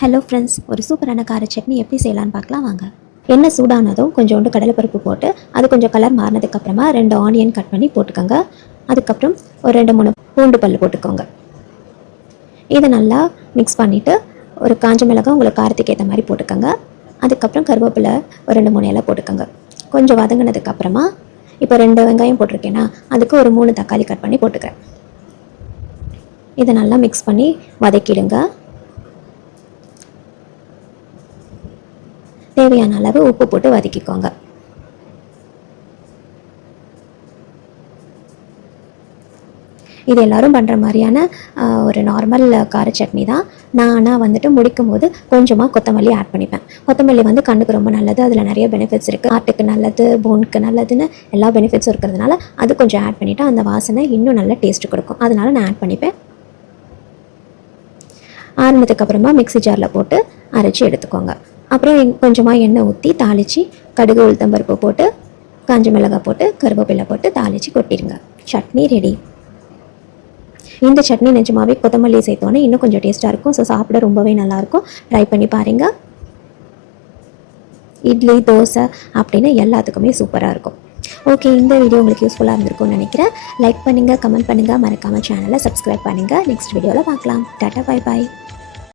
Hello friends, ஒரு சூப்பரான கார சட்னி எப்படி செய்யலான்னு பார்க்கலாம் வாங்க. எண்ணெய் சூடானதும் கொஞ்சோண்டு கடலைப்பருப்பு போட்டு அது கொஞ்சம் கலர் மாறினதுக்கப்புறமா 2 ஆனியன் கட் பண்ணி போட்டுக்கோங்க. அதுக்கப்புறம் ஒரு 2-3 பூண்டு பல் போட்டுக்கோங்க. இதை நல்லா மிக்ஸ் பண்ணிவிட்டு ஒரு காஞ்ச மிளகாய் உங்களுக்கு காரத்துக்கு ஏற்ற மாதிரி போட்டுக்கோங்க. அதுக்கப்புறம் கருவேப்பிலை ஒரு 2-3 இலை போட்டுக்கோங்க. கொஞ்சம் வதங்கினதுக்கப்புறமா இப்போ 2 வெங்காயம் போட்டிருக்கேன்னா அதுக்கு ஒரு 3 தக்காளி கட் பண்ணி போட்டுக்கிறேன். இதை நல்லா மிக்ஸ் பண்ணி வதக்கிடுங்க. தேவையான அளவு உப்பு போட்டு வதக்கிக்கோங்க. இது எல்லோரும் பண்ணுற மாதிரியான ஒரு நார்மல் கார சட்னி தான். நான் ஆனால் வந்துட்டு முடிக்கும் போது கொஞ்சமாக கொத்தமல்லி ஆட் பண்ணிப்பேன். கொத்தமல்லி வந்து கண்ணுக்கு ரொம்ப நல்லது, அதில் நிறைய பெனிஃபிட்ஸ் இருக்குது. ஹார்ட்டுக்கு நல்லது, போனுக்கு நல்லதுன்னு எல்லா பெனிஃபிட்ஸும் இருக்கிறதுனால அது கொஞ்சம் ஆட் பண்ணிவிட்டு அந்த வாசனை இன்னும் நல்ல டேஸ்ட்டு கொடுக்கும். அதனால் நான் ஆட் பண்ணிப்பேன். ஆறுனதுக்கப்புறமா மிக்ஸி ஜாரில் போட்டு அரைச்சி எடுத்துக்கோங்க. அப்புறம் கொஞ்சமாக எண்ணெய் ஊற்றி தாளித்து கடுகு உளுத்தம்பருப்பு போட்டு காஞ்ச மிளகாய் போட்டு கருவேப்பிலை போட்டு தாளித்து கொட்டிடுங்க. சட்னி ரெடி. இந்த சட்னி நிஜமாகவே கொத்தமல்லி சேர்த்தோன்னே இன்னும் கொஞ்சம் டேஸ்ட்டாக இருக்கும். ஸோ சாப்பிட ரொம்பவே நல்லாயிருக்கும். ட்ரை பண்ணி பாருங்கள். இட்லி, தோசை அப்படின்னு எல்லாத்துக்குமே சூப்பராக இருக்கும். ஓகே, இந்த வீடியோ உங்களுக்கு யூஸ்ஃபுல்லாக இருந்திருக்கும்னு நினைக்கிறேன். லைக் பண்ணுங்கள், கமெண்ட் பண்ணுங்கள், மறக்காமல் சேனலை சப்ஸ்கிரைப் பண்ணுங்கள். நெக்ஸ்ட் வீடியோவில் பார்க்கலாம். Tata, bye bye.